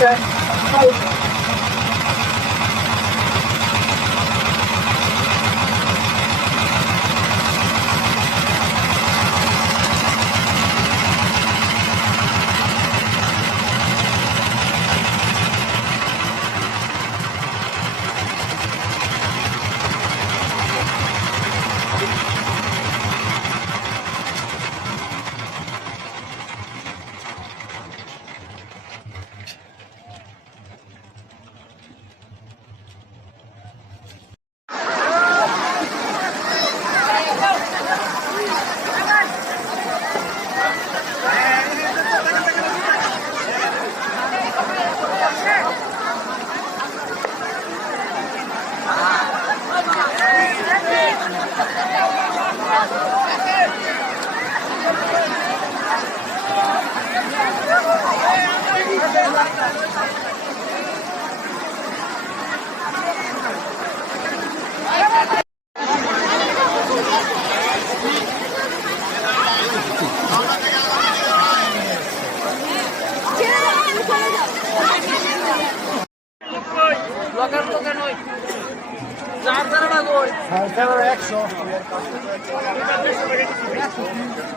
对，然后。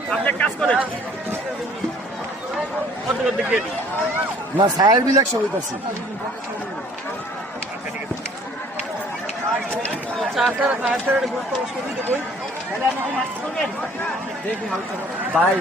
আপনি এক কাজ করেন অর্ধেক অর্ধেক দিয়ে দিন। না সাহেব বিল একশো হইতেছি ভাই